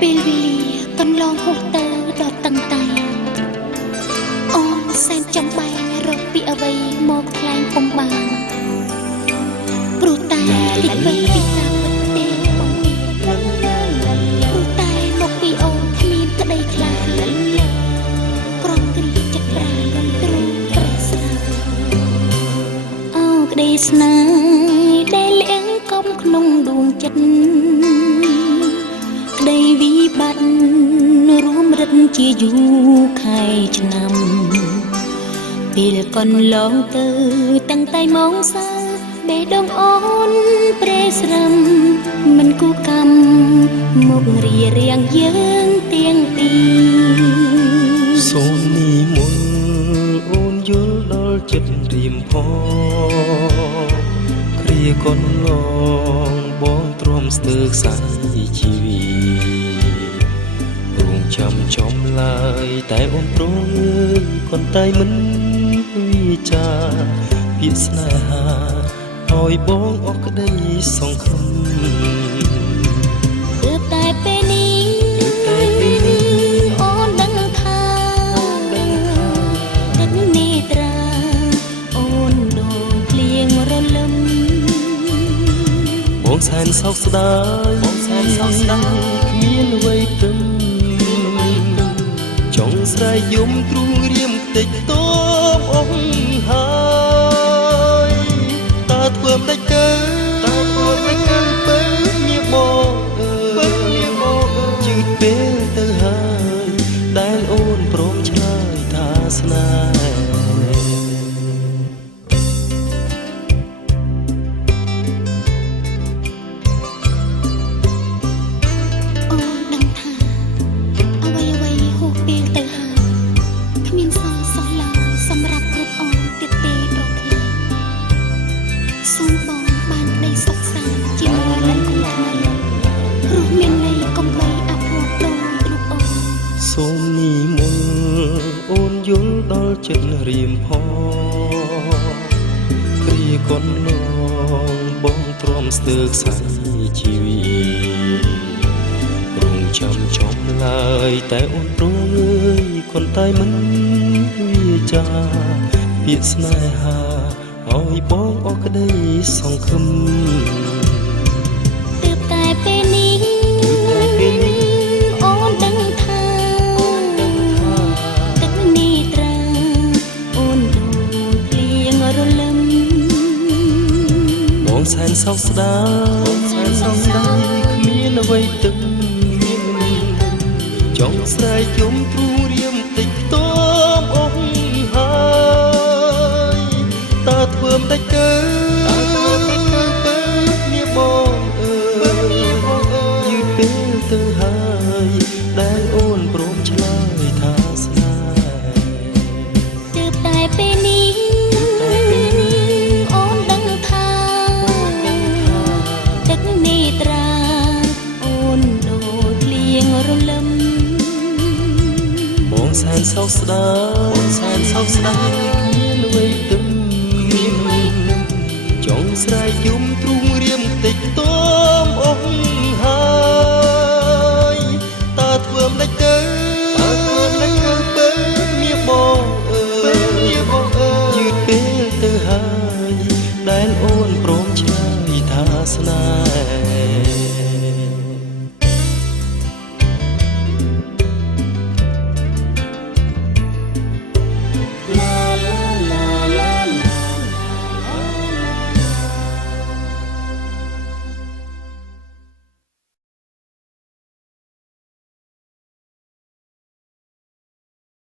ពេលវេលាកន្លងហួសទៅដល់តឹងតែអូនសែនចំបែងរកពីអ្វីមកថ្លែងពុំបានព្រោះតែតិចវិញពីតាមពិតទេបងនេះព្រោះតែមកពីអូនគ្មានក្តីខ្លាចក្រំគ្រីចិត្តប្រាំទ្រូងព្រះស្នាអូក្តីស្នេហ៍ដែលលៀងកុំក្នុងដួងចិត្តក្តីវិបត្តិរួមរិទ្ធជាយូរខែឆ្នាំពេលកន្លងទៅតាំងតែមកសៅបេះដូងអូនព្រេស្រឹមមិនគូកម្មមករៀបរៀងយើងទៀងទីសូមនិមន្តអូនយល់ដល់ចិត្តរៀមផងគ្រាកន្លងបងទ្រាំស្ទើរខ្សែជីវិតរងចាំចំឡើយតែអូនព្រមប៉ុន្តែមិនវិចាពាក្យស្នេហាឲ្យបងអស់ក្តីសង្ឃឹមទើបតែពេលនេះអូនដឹងថាទឹកនេត្រាអូនដូចភ្លៀងរលឹមបងសែនសោកស្ដាយគ្មានអ្វីទឹមចង់ស្រែកយំទ្រូងរៀមតិចតបអងហើយតើធ្វើមិនដាច់កើបើញាបងយឺតពេលទៅហើយដែលអូនព្រមឆ្លើយថាស្នេហ៍សូមនិមន្តអូនយល់ដល់ចិត្តរៀមផងគ្រាកន្លងបងទ្រាំស្ទើរខ្សែជីវិតរងចាំចំឡើយតែអូនព្រមคนតែមិនវាចាពាក្យស្នេហាឲ្យបងអស់ក្តីសង្ឃឹមទើបតែពេលនេះអូនដឹងថាទឹកនេត្រាអូនដូចភ្លៀងរលឹមបងសែនសោកស្ដាយគ្មានអ្វីទឹមចង់ស្រែកយំទ្រូងរៀមតិចតបអងហើយតើធ្វើមិនដាច់កើគ្នាបងយឺតពេលទៅហើយដែលអូនព្រមឆ្លើយថាស្នេហ៍ទើបតែពេលនេះអូនដឹងថាទឹកនេត្រាអូនដូចភ្លៀងរលឹមបងសែនសោកស្ដាយគ្មានអ្វីទឹមចង់ស្រែកយំទ្រូងរៀមតិចតបអង